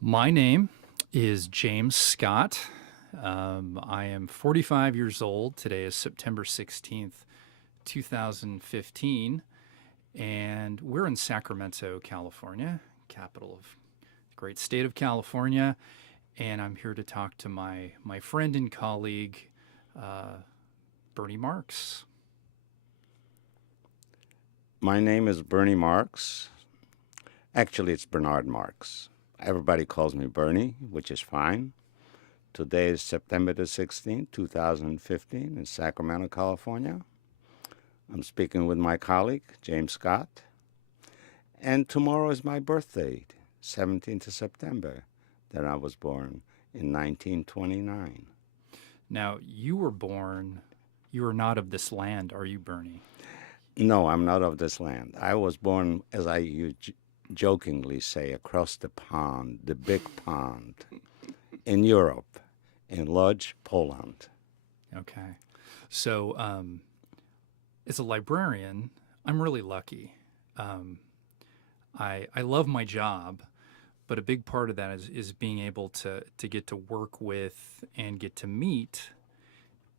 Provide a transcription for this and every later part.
My name is James Scott. I am 45 years old. Today is September 16th, 2015, and we're in Sacramento, California, capital of the great state of California. And I'm here to talk to my friend and colleague, uh, Bernie Marks. My name is Bernie Marks. Actually, it's Bernard Marks. Everybody calls me Bernie, which is fine. Today is September the 16th, 2015, in Sacramento, California. I'm speaking with my colleague, James Scott. And tomorrow is my birthday, 17th of September, that I was born in 1929. Now, you are not of this land, are you, Bernie? No, I'm not of this land. I was born, as jokingly say, across the pond, the big pond, in Europe, in Lodz, Poland. Okay. So, as a librarian, I'm really lucky. Um, I love my job, but a big part of that is being able to get to work with and get to meet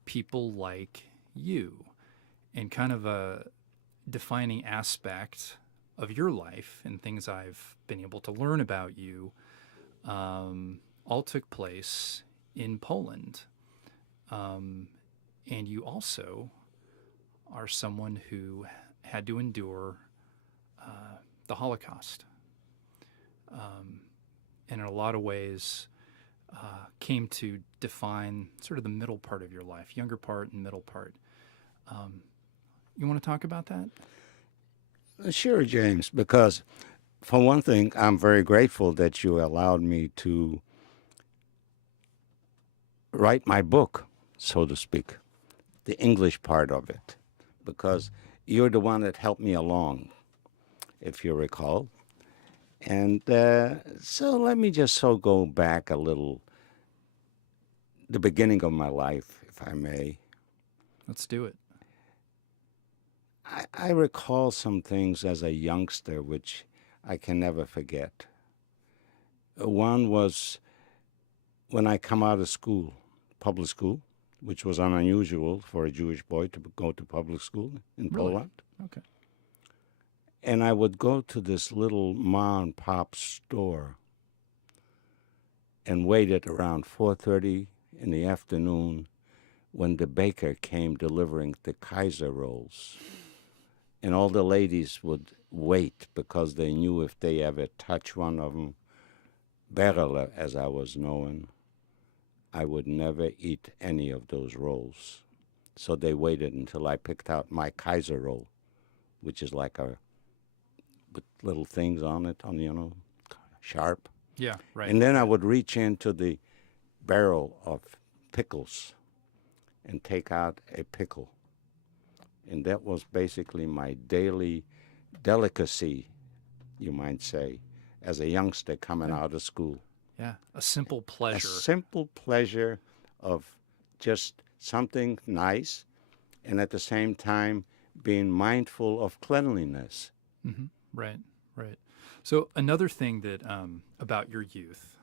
people like you, and kind of a defining aspect of your life and things I've been able to learn about you all took place in Poland. Um, and you also are someone who had to endure the Holocaust, um, and in a lot of ways came to define sort of the middle part of your life, younger part and middle part. Um, you want to talk about that? Sure, James, because for one thing, I'm very grateful that you allowed me to write my book, so to speak, the English part of it, because you're the one that helped me along, if you recall. And so let me just go back a little, the beginning of my life, if I may. Let's do it. I recall some things as a youngster which I can never forget. One was when I come out of school, public school, which was unusual for a Jewish boy to go to public school in Really? Poland. Okay. And I would go to this little mom and pop store and wait at around 4:30 in the afternoon when the baker came delivering the Kaiser rolls. And all the ladies would wait because they knew if they ever touched one of them, Berle, as I was known, I would never eat any of those rolls. So they waited until I picked out my Kaiser roll, which is like a with little things on it, sharp. Yeah, right. And then I Right. would reach into the barrel of pickles and take out a pickle. And that was basically my daily delicacy, you might say, as a youngster coming Yeah. out of school. Yeah. A simple A pleasure. simple pleasure of just something nice and at the same time being mindful of cleanliness. Right. Right. So another thing that about your youth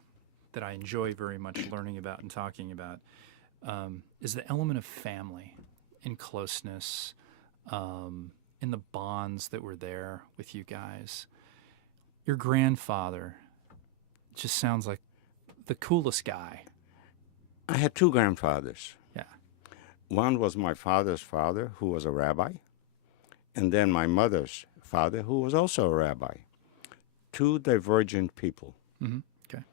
that I enjoy very much learning about and talking about is the element of family and closeness, and the bonds that were there with you guys. Your grandfather just sounds like the coolest guy. I had two grandfathers. Yeah. One was my father's father, who was a rabbi, and then my mother's father, who was also a rabbi. Two divergent people. Mm-hmm. Okay.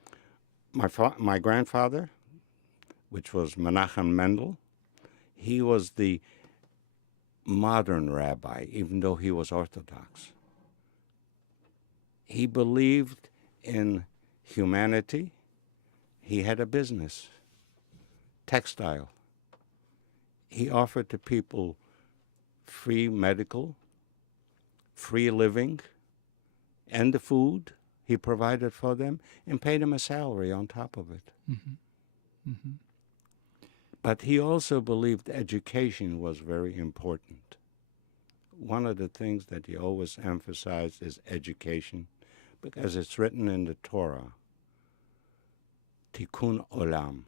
My grandfather, which was Menachem Mendel, he was the modern rabbi, even though he was Orthodox. He believed in humanity. He had a business, textile. He offered to people free medical, free living, and the food he provided for them and paid them a salary on top of it. Mm-hmm. Mm-hmm. But he also believed education was very important. One of the things that he always emphasized is education because it's written in the Torah Tikkun Olam.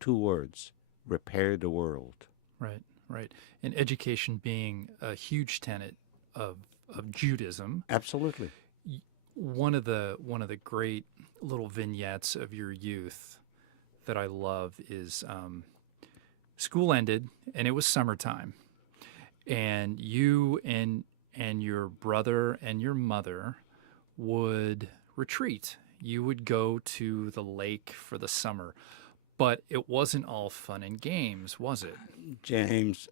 2 words, repair the world. Right, right. And education being a huge tenet of Judaism. Absolutely. One of the great little vignettes of your youth that I love is school ended and it was summertime, and you and your brother and your mother would retreat. You would go to the lake for the summer, but it wasn't all fun and games, was it? James,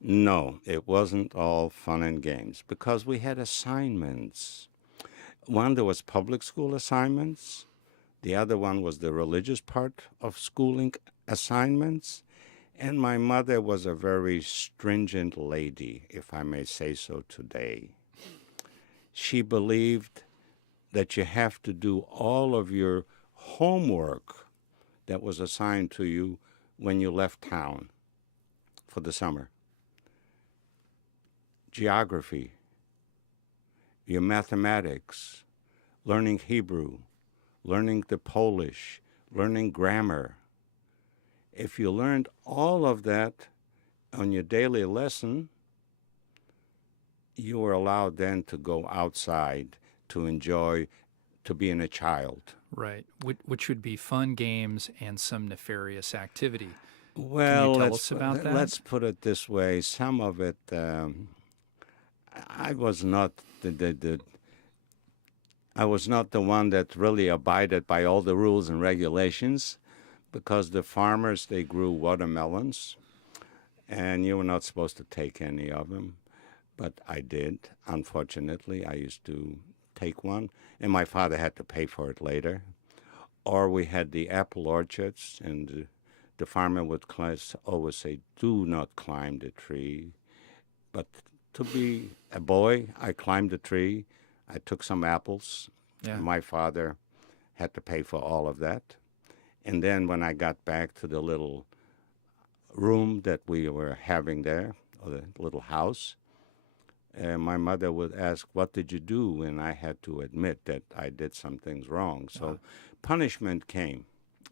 no, it wasn't all fun and games because we had assignments. One, there was public school assignments. The other one was the religious part of schooling assignments. And my mother was a very stringent lady, if I may say so today. She believed that you have to do all of your homework that was assigned to you when you left town for the summer. Geography, your mathematics, learning Hebrew, learning the Polish, learning grammar. If you learned all of that on your daily lesson, you were allowed then to go outside to enjoy, to being a child. Right, which would be fun games and some nefarious activity. Well, tell us about that? let's put it this way. Some of it, I was not I was not the one that really abided by all the rules and regulations, because the farmers, they grew watermelons, and you were not supposed to take any of them. But I did. Unfortunately, I used to take one, and my father had to pay for it later. Or we had the apple orchards, and the farmer would always say, do not climb the tree. But to be a boy, I climbed the tree. I took some apples. Yeah. My father had to pay for all of that. And then when I got back to the little room that we were having there, or the little house, my mother would ask, what did you do? And I had to admit that I did some things wrong. So punishment came.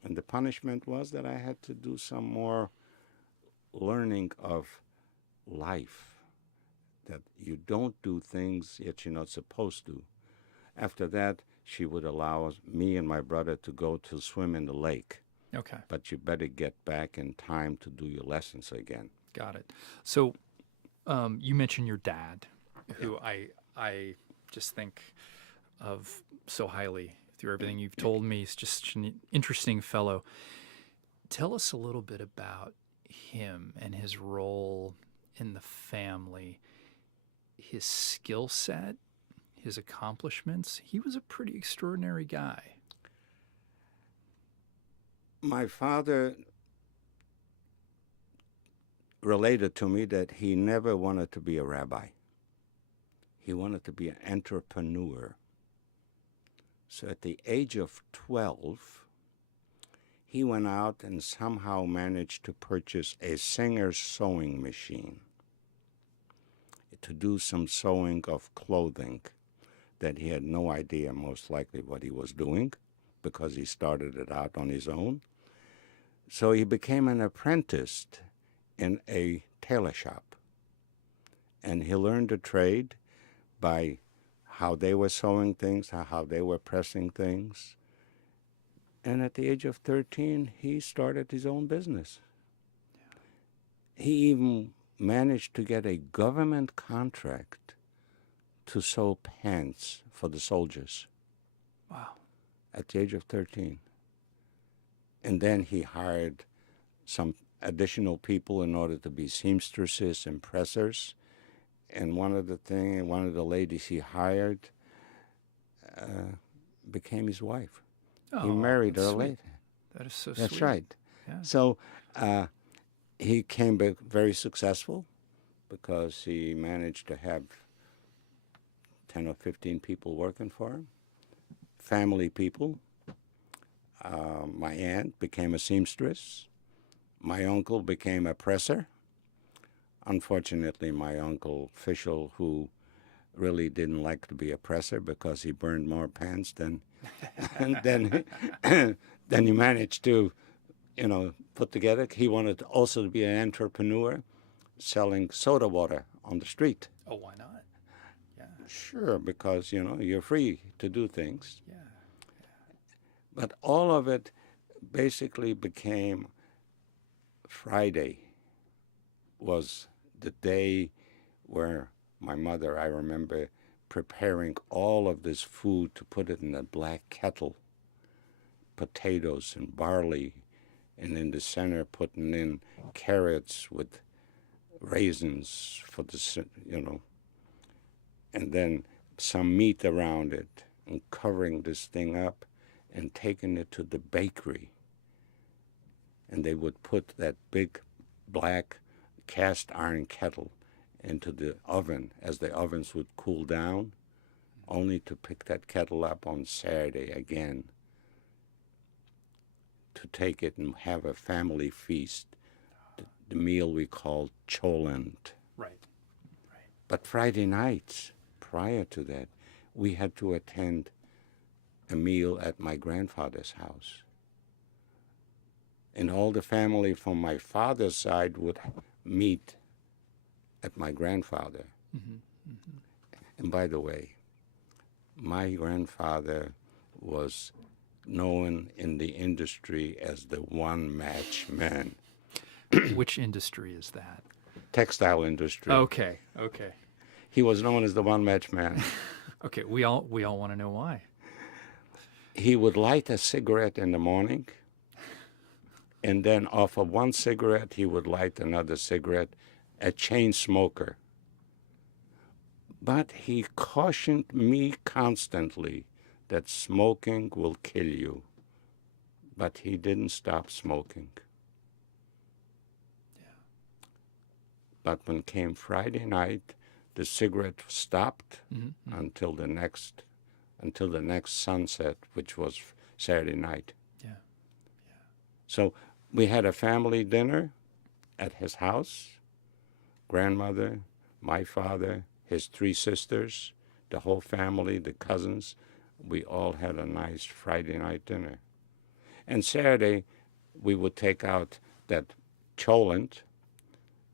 And the punishment was that I had to do some more learning of life, that you don't do things that you're not supposed to. After that, she would allow me and my brother to go to swim in the lake. Okay. But you better get back in time to do your lessons again. Got it. So you mentioned your dad, who I just think of so highly through everything you've told me. He's just an interesting fellow. Tell us a little bit about him and his role in the family, his skill set, his accomplishments. He was a pretty extraordinary guy. My father related to me that he never wanted to be a rabbi. He wanted to be an entrepreneur. So at the age of 12, he went out and somehow managed to purchase a Singer's sewing machine to do some sewing of clothing that he had no idea, most likely, what he was doing, because he started it out on his own. So he became an apprentice in a tailor shop. And he learned the trade by how they were sewing things, how they were pressing things. And at the age of 13, he started his own business. Yeah. He even managed to get a government contract to sew pants for the soldiers. Wow. At the age of 13. And then he hired some additional people in order to be seamstresses and pressers. And one of the ladies he hired became his wife. Oh, he married her sweet. later. That is so That's sweet. right. Yeah. So he came back very successful because he managed to have 10 or 15 people working for him, family people. My aunt became a seamstress. My uncle became a presser. Unfortunately, my uncle Fischel, who really didn't like to be a presser because he burned more pans than than than he managed to, put together. He wanted also to be an entrepreneur, selling soda water on the street. Oh, why not? Yeah. Sure, because you're free to do things. Yeah. But all of it basically became Friday was the day where my mother, I remember, preparing all of this food to put it in a black kettle, potatoes and barley, and in the center putting in carrots with raisins for the, and then some meat around it, and covering this thing up and taking it to the bakery. And they would put that big black cast iron kettle into the oven as the ovens would cool down, only to pick that kettle up on Saturday again to take it and have a family feast, the meal we called cholent. Right. But Friday nights, prior to that, we had to attend a meal at my grandfather's house. And all the family from my father's side would meet at my grandfather. Mm-hmm. Mm-hmm. And by the way, my grandfather was known in the industry as the one-match man. Which industry is that? Textile industry. Okay. He was known as the one-match man. Okay, we all want to know why. He would light a cigarette in the morning, and then off of one cigarette, he would light another cigarette, a chain smoker. But he cautioned me constantly that smoking will kill you. But he didn't stop smoking. Yeah. But when came Friday night, the cigarette stopped Mm-hmm. until the next sunset, which was Saturday night. Yeah. So we had a family dinner at his house. Grandmother, my father, his 3 sisters, the whole family, the cousins. We all had a nice Friday night dinner. And Saturday, we would take out that cholent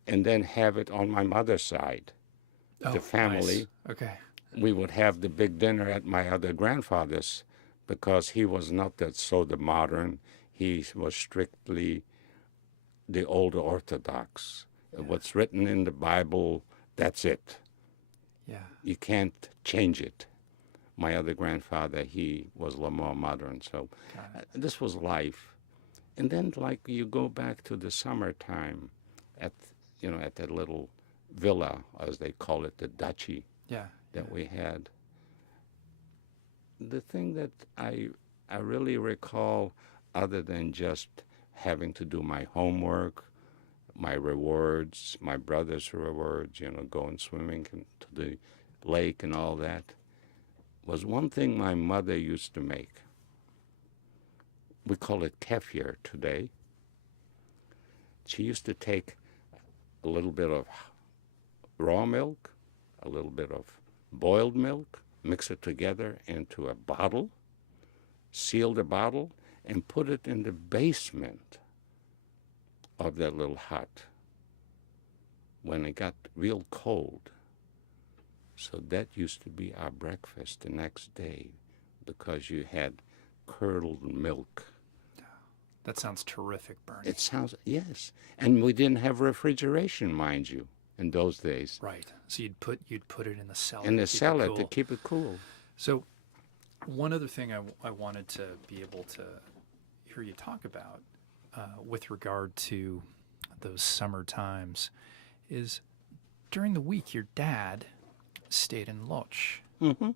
and then have it on my mother's side. Oh, the family. Nice. Okay. We would have the big dinner at my other grandfather's because he was not that so the modern. He was strictly the old Orthodox. Yeah. What's written in the Bible, that's it. Yeah. You can't change it. My other grandfather, he was a little more modern. So this was life. And then, like, you go back to the summertime at that little villa, as they call it, the duchy that we had. The thing that I really recall, other than just having to do my homework, my rewards, my brother's rewards, going swimming to the lake and all that, was one thing my mother used to make. We call it kefir today. She used to take a little bit of raw milk, a little bit of boiled milk, mix it together into a bottle, seal the bottle, and put it in the basement of that little hut when it got real cold. So that used to be our breakfast the next day because you had curdled milk. That sounds terrific, Bernie. It sounds, yes. And we didn't have refrigeration, mind you, in those days. Right. So you'd put it in the cellar. In the to keep it cellar cool. to keep it cool. So one other thing I wanted to be able to hear you talk about with regard to those summer times is during the week your dad stayed in Loch. Mm-hmm.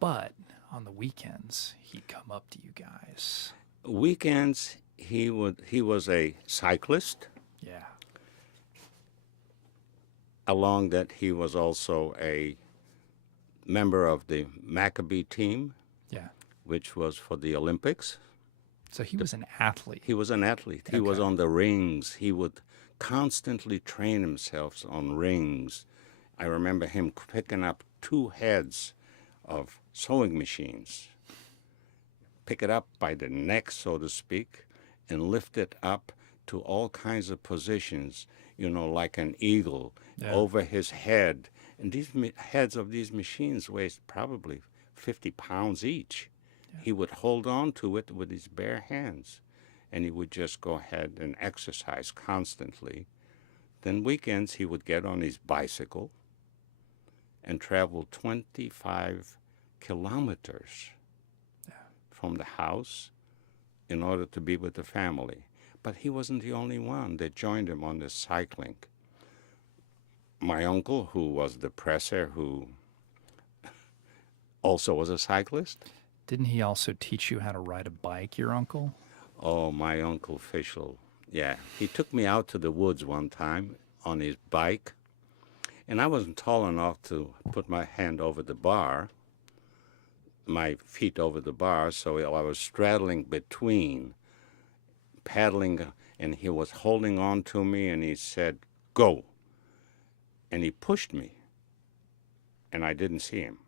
But on the weekends he'd come up to you guys. Weekends, he was a cyclist. Yeah. Along that, he was also a member of the Maccabee team, Yeah. which was for the Olympics. So he was an athlete. He was an athlete. He was Okay. on the rings. He would constantly train himself on rings. I remember him picking up 2 heads of sewing machines, pick it up by the neck, so to speak, and lift it up to all kinds of positions, like an eagle, Yeah. over his head. And these heads of these machines weighed probably 50 pounds each. Yeah. He would hold on to it with his bare hands, and he would just go ahead and exercise constantly. Then weekends he would get on his bicycle and travel 25 kilometers from the house in order to be with the family. But he wasn't the only one that joined him on this cycling. My uncle, who was the presser, who also was a cyclist. Didn't he also teach you how to ride a bike, your uncle? Oh, my Uncle Fischel. Yeah, he took me out to the woods one time on his bike, and I wasn't tall enough to put my hand over the bar, my feet over the bar, so I was straddling between, paddling, and he was holding on to me, and he said, "Go." And he pushed me, and I didn't see him,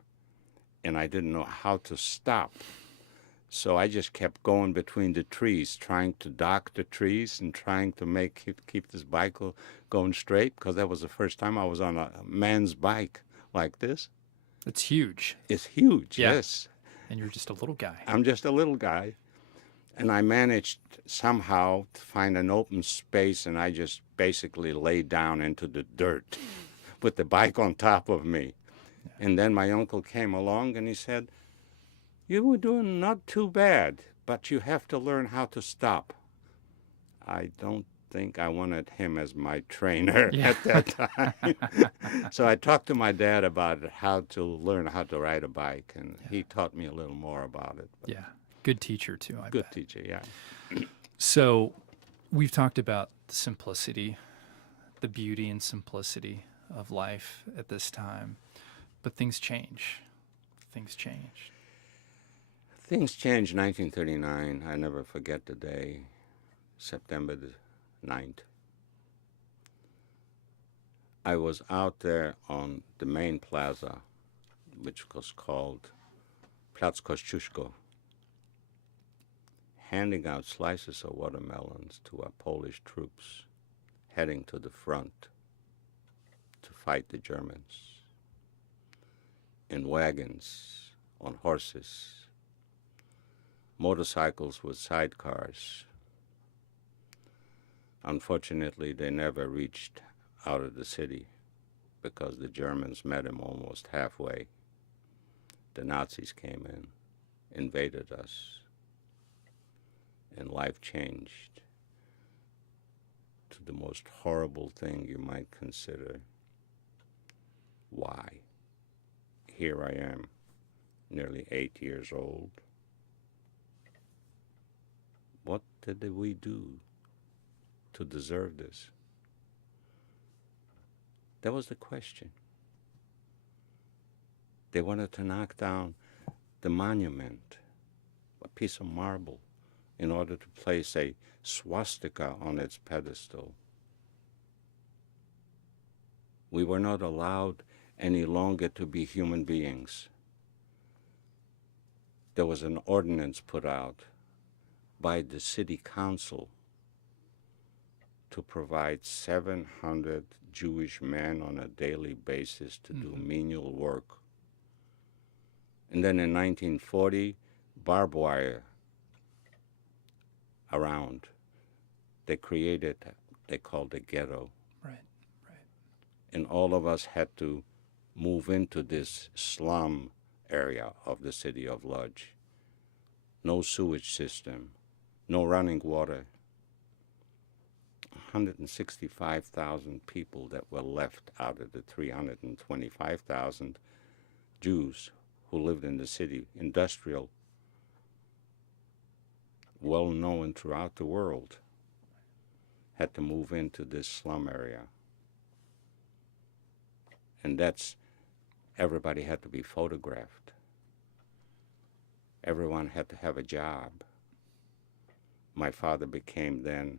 and I didn't know how to stop. So I just kept going between the trees, trying to dock the trees and trying to keep this bike going straight, because that was the first time I was on a man's bike like this. It's huge. It's huge, Yeah. yes. And you're just a little guy. I'm just a little guy. And I managed somehow to find an open space, and I just basically laid down into the dirt with the bike on top of me. Yeah. And then my uncle came along and he said, "You were doing not too bad, but you have to learn how to stop." I don't think I wanted him as my trainer at that time. So I talked to my dad about how to learn how to ride a bike, and he taught me a little more about it. Yeah. Good teacher, too, I Good bet. teacher, yeah. So we've talked about the simplicity, the beauty and simplicity of life at this time, but things change. Things change. Things changed in 1939. I never forget the day, September the 9th. I was out there on the main plaza, which was called Plac Kościuszko, handing out slices of watermelons to our Polish troops heading to the front to fight the Germans, in wagons, on horses, motorcycles with sidecars. Unfortunately, they never reached out of the city because the Germans met them almost halfway. The Nazis came in, invaded us, and life changed to the most horrible thing you might consider. Why? Here I am, nearly 8 years old. What did we do to deserve this? That was the question. They wanted to knock down the monument, a piece of marble, in order to place a swastika on its pedestal. We were not allowed any longer to be human beings. There was an ordinance put out by the city council to provide 700 Jewish men on a daily basis to do menial work. And then in 1940, barbed wire around. They created, they called it ghetto. Right. And all of us had to move into this slum area of the city of Lodz. No sewage system, no running water. 165,000 people that were left out of the 325,000 Jews who lived in the city, industrial, well known throughout the world, had to move into this slum area. And everybody had to be photographed. Everyone had to have a job. My father became then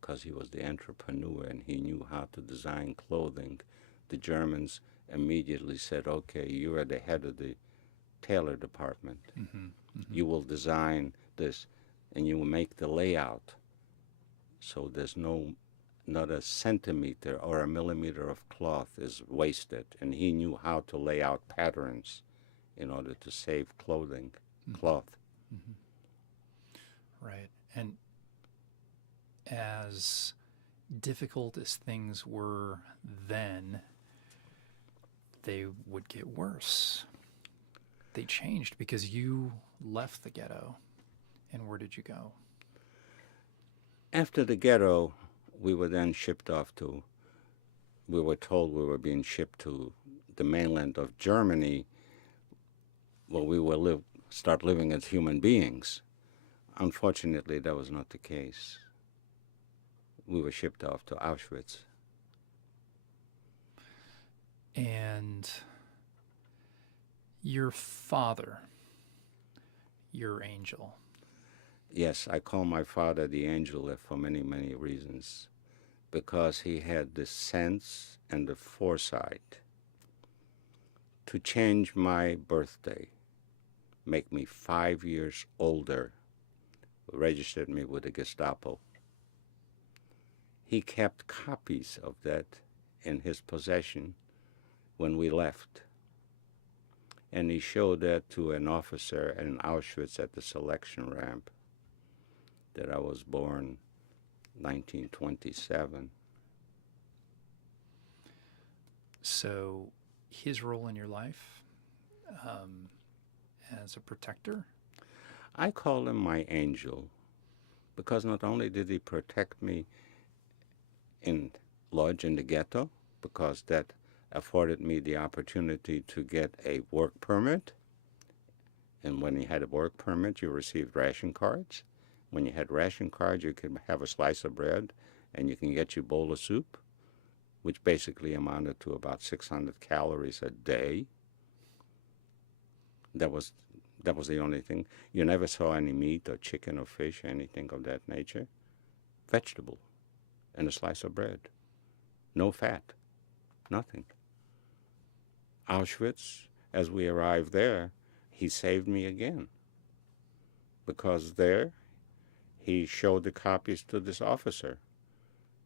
because he was the entrepreneur and he knew how to design clothing. The Germans immediately said, okay, you are the head of the tailor department. You will design this and you will make the layout so there's not a centimeter or a millimeter of cloth is wasted. And he knew how to lay out patterns in order to save cloth. Right. And as difficult as things were then, they would get worse. They changed because you left the ghetto. And where did you go? After the ghetto, we were then we were told we were being shipped to the mainland of Germany, where we will start living as human beings. Unfortunately, that was not the case. We were shipped off to Auschwitz. And your father, your angel. Yes, I call my father the angel for many, many reasons. Because he had the sense and the foresight to change my birthday, make me 5 years older, registered me with the Gestapo. He kept copies of that in his possession when we left. And he showed that to an officer in Auschwitz at the selection ramp that I was born 1927. So his role in your life as a protector? I call him my angel because not only did he protect me in lodge in the ghetto, because that afforded me the opportunity to get a work permit. And when you had a work permit, you received ration cards. When you had ration cards, you could have a slice of bread and you can get your bowl of soup, which basically amounted to about 600 calories a day. That was the only thing. You never saw any meat or chicken or fish, anything of that nature. Vegetable and a slice of bread. No fat, nothing. Auschwitz, as we arrived there, he saved me again. Because there, he showed the copies to this officer.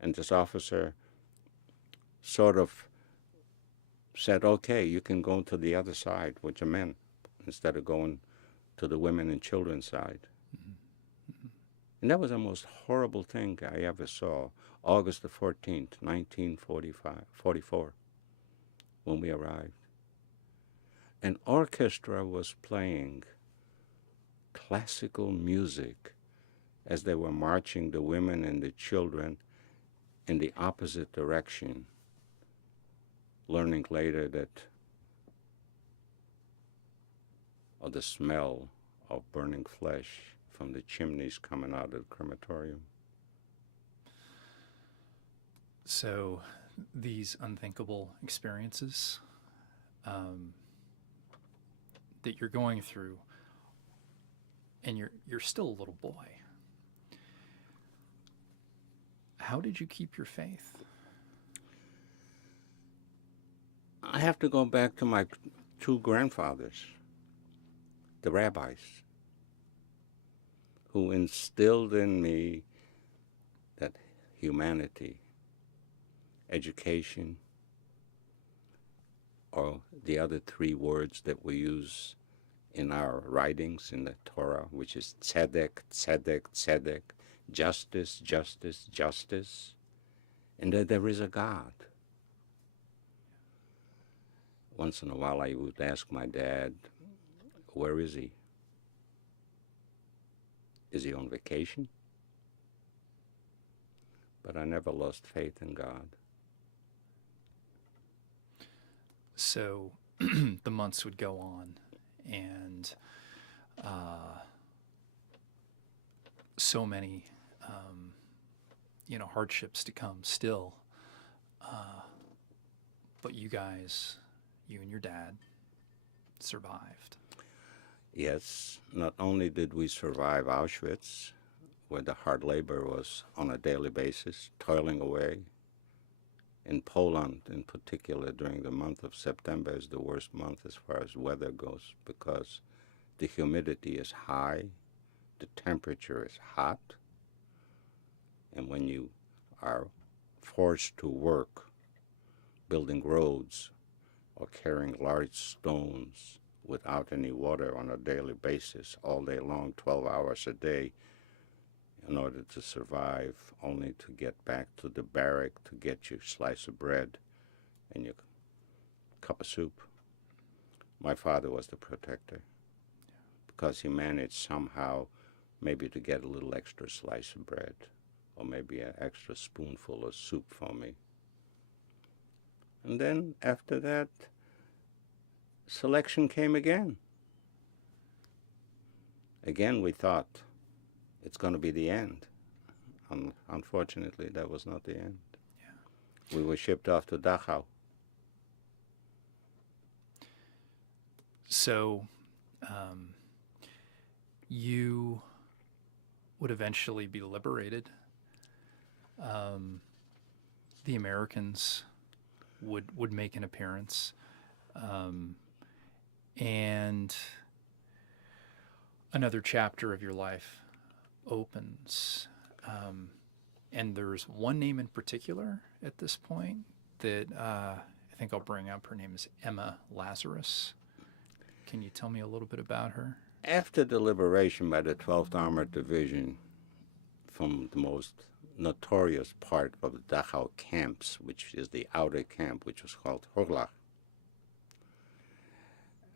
And this officer sort of said, okay, you can go to the other side with your men instead of going to the women and children side. And that was the most horrible thing I ever saw. August the 14th, 1944, when we arrived. An orchestra was playing classical music as they were marching the women and the children in the opposite direction, learning later that of the smell of burning flesh from the chimneys coming out of the crematorium. So these unthinkable experiences that you're going through, and you're still a little boy. How did you keep your faith? I have to go back to my two grandfathers, the rabbis, who instilled in me that humanity, education, or the other three words that we use in our writings in the Torah, which is tzedek, tzedek, tzedek, justice, justice, justice, and that there is a God. Once in a while I would ask my dad, where is he? Is he on vacation? But I never lost faith in God. So the months would go on, and so many, hardships to come still. But you guys, you and your dad, survived. Yes, not only did we survive Auschwitz, where the hard labor was on a daily basis, toiling away. In Poland, in particular, during the month of September is the worst month as far as weather goes because the humidity is high, the temperature is hot, and when you are forced to work building roads or carrying large stones without any water on a daily basis all day long, 12 hours a day, in order to survive, only to get back to the barrack to get your slice of bread and your cup of soup. My father was the protector because he managed somehow maybe to get a little extra slice of bread or maybe an extra spoonful of soup for me. And then after that, selection came again. Again, we thought it's going to be the end. Unfortunately, that was not the end. Yeah. We were shipped off to Dachau. So you would eventually be liberated. The Americans would make an appearance. And another chapter of your life opens. And there's one name in particular at this point that I think I'll bring up. Her name is Emma Lazarus. Can you tell me a little bit about her? After the liberation by the 12th Armored Division from the most notorious part of the Dachau camps, which is the outer camp, which was called Hurlach,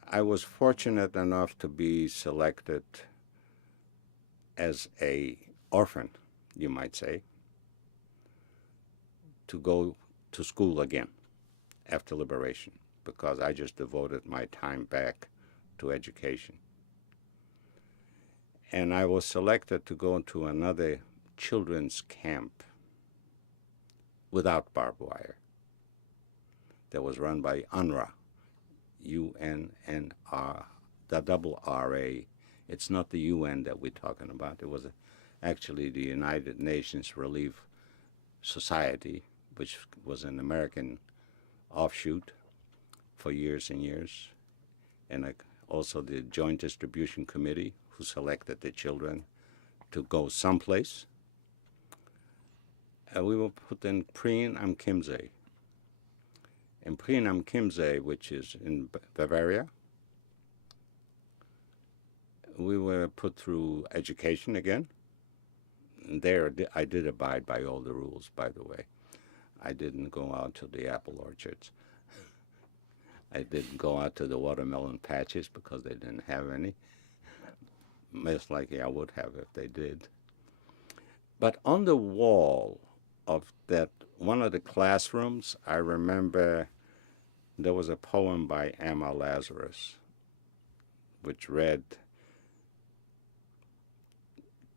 I was fortunate enough to be selected as an orphan, you might say, to go to school again after liberation, because I just devoted my time back to education. And I was selected to go into another children's camp without barbed wire that was run by UNRWA, UNNR, the double RA. It's not the UN that we're talking about. It was actually the United Nations Relief Society, which was an American offshoot for years and years, and also the Joint Distribution Committee, who selected the children to go someplace. We were put in Prien am Chiemsee. In Prien am Chiemsee, which is in Bavaria, we were put through education again. And there, I did abide by all the rules, by the way. I didn't go out to the apple orchards. I didn't go out to the watermelon patches because they didn't have any. Most likely I would have if they did. But on the wall of that one of the classrooms, I remember there was a poem by Emma Lazarus, which read,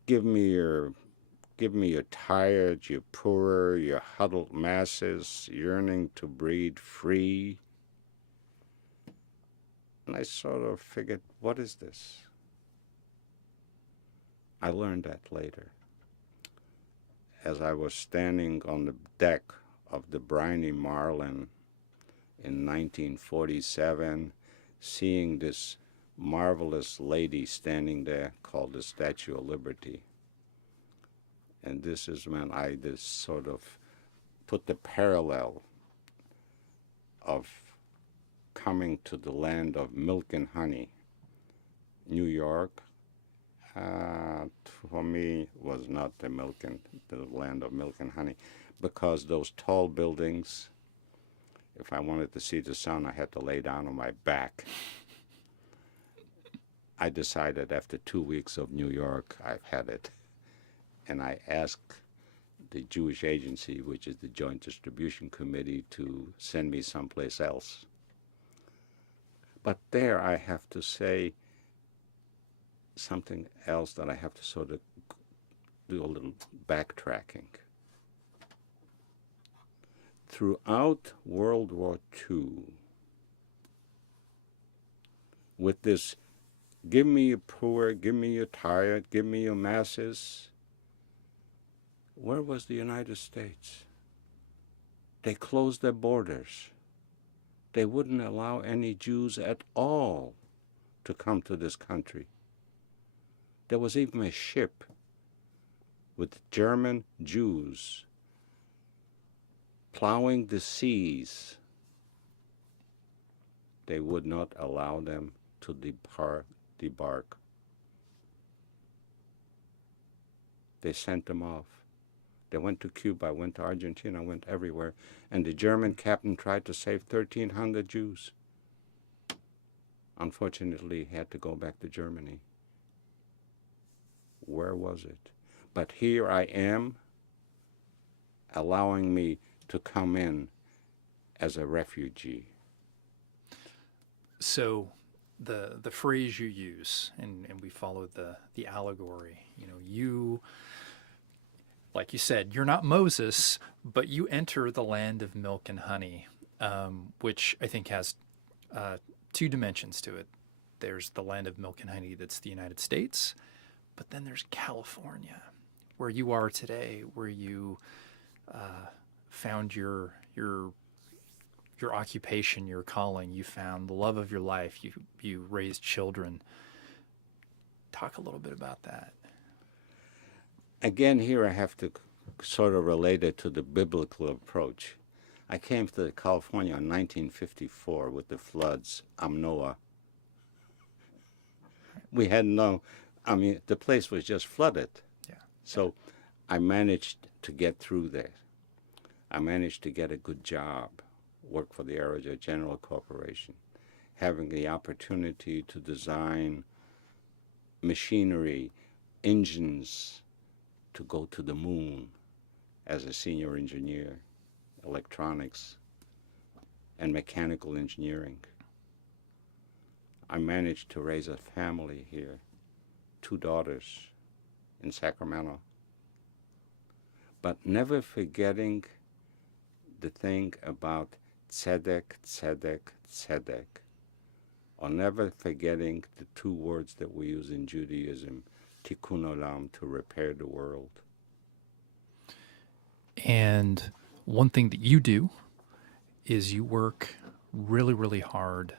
Give me your tired, your poor, your huddled masses, yearning to breathe free. And I sort of figured, what is this? I learned that later. As I was standing on the deck of the briny Marlin in 1947, seeing this marvelous lady standing there called the Statue of Liberty. And this is when I just sort of put the parallel of coming to the land of milk and honey. New York, for me, was not the land of milk and honey, because those tall buildings, if I wanted to see the sun, I had to lay down on my back. I decided after 2 weeks of New York, I've had it. And I asked the Jewish Agency, which is the Joint Distribution Committee, to send me someplace else. But there I have to say something else that I have to sort of do a little backtracking. Throughout World War II, with this, give me your poor, give me your tired, give me your masses, where was the United States? They closed their borders. They wouldn't allow any Jews at all to come to this country. There was even a ship with German Jews plowing the seas. They would not allow them to debark. They sent them off. They went to Cuba, went to Argentina, went everywhere. And the German captain tried to save 1,300 Jews. Unfortunately, he had to go back to Germany. Where was it? But here I am, allowing me to come in as a refugee. So the phrase you use, and we follow the allegory, you, like you said, you're not Moses, but you enter the land of milk and honey, which I think has two dimensions to it. There's the land of milk and honey that's the United States, but then there's California, where you are today, where you found your occupation, your calling. You found the love of your life. You raised children. Talk a little bit about that. Again, here I have to sort of relate it to the biblical approach. I came to California in 1954 with the floods. I'm Noah. We had the place was just flooded. Yeah. So I managed to get through there. I managed to get a good job, work for the Aerojet General Corporation, having the opportunity to design machinery, engines to go to the moon as a senior engineer, electronics and mechanical engineering. I managed to raise a family here, 2 daughters in Sacramento, but never forgetting the thing about tzedek, tzedek, tzedek, or never forgetting the 2 words that we use in Judaism, tikkun olam, to repair the world. And one thing that you do is you work really, really hard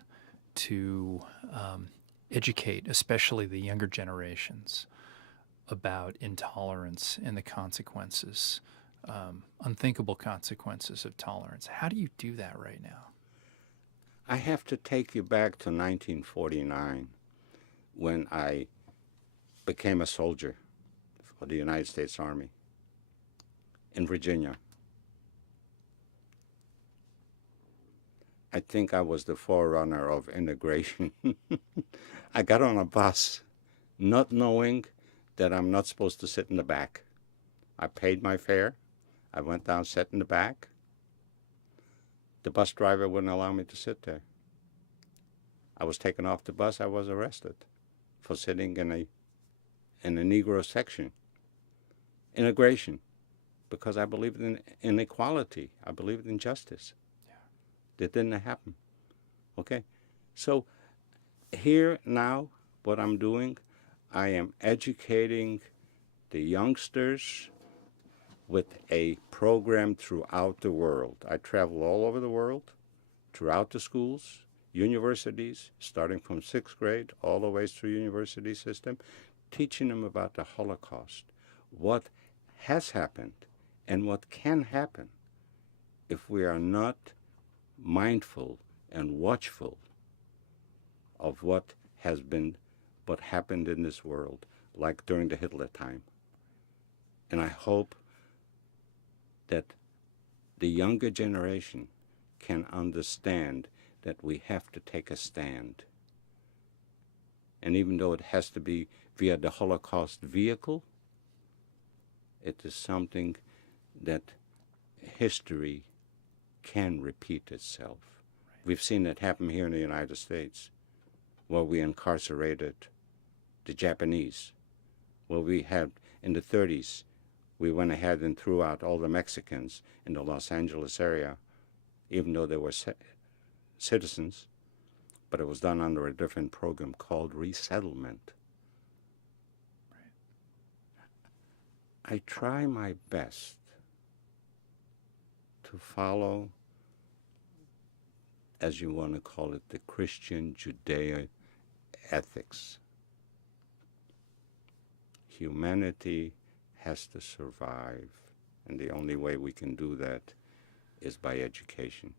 to educate, especially the younger generations, about intolerance and the consequences, unthinkable consequences of tolerance. How do you do that right now? I have to take you back to 1949 when I became a soldier for the United States Army in Virginia. I think I was the forerunner of integration. I got on a bus not knowing that I'm not supposed to sit in the back. I paid my fare. I went down, sat in the back. The bus driver wouldn't allow me to sit there. I was taken off the bus. I was arrested for sitting in a Negro section. Integration, because I believed in inequality. I believed in justice. Yeah. That didn't happen. Okay? So here now, what I'm doing, I am educating the youngsters with a program throughout the world. I travel all over the world, throughout the schools, universities, starting from 6th grade all the way through university system, teaching them about the Holocaust, what has happened and what can happen if we are not mindful and watchful of what happened in this world, like during the Hitler time. And I hope that the younger generation can understand that we have to take a stand. And even though it has to be via the Holocaust vehicle, it is something that history can repeat itself. Right. We've seen it happen here in the United States, where we incarcerated the Japanese, where we had in the 30s, we went ahead and threw out all the Mexicans in the Los Angeles area, even though they were citizens, but it was done under a different program called resettlement. I try my best to follow, as you want to call it, the Christian Judeo ethics. Humanity has to survive, and the only way we can do that is by education.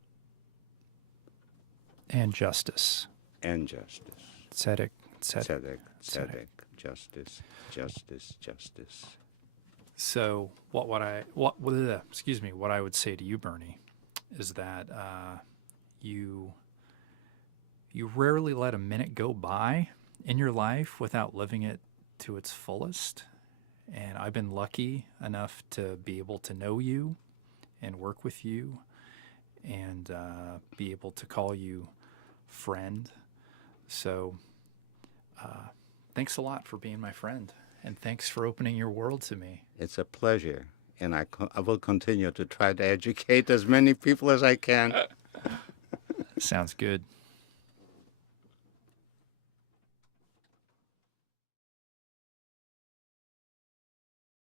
And justice. And justice. Tzedek. Tzedek, tzedek, justice, justice, justice. So what I would say to you, Bernie, is that you rarely let a minute go by in your life without living it to its fullest. And I've been lucky enough to be able to know you and work with you and be able to call you friend. So thanks a lot for being my friend. And thanks for opening your world to me. It's a pleasure. And I will continue to try to educate as many people as I can. Sounds good.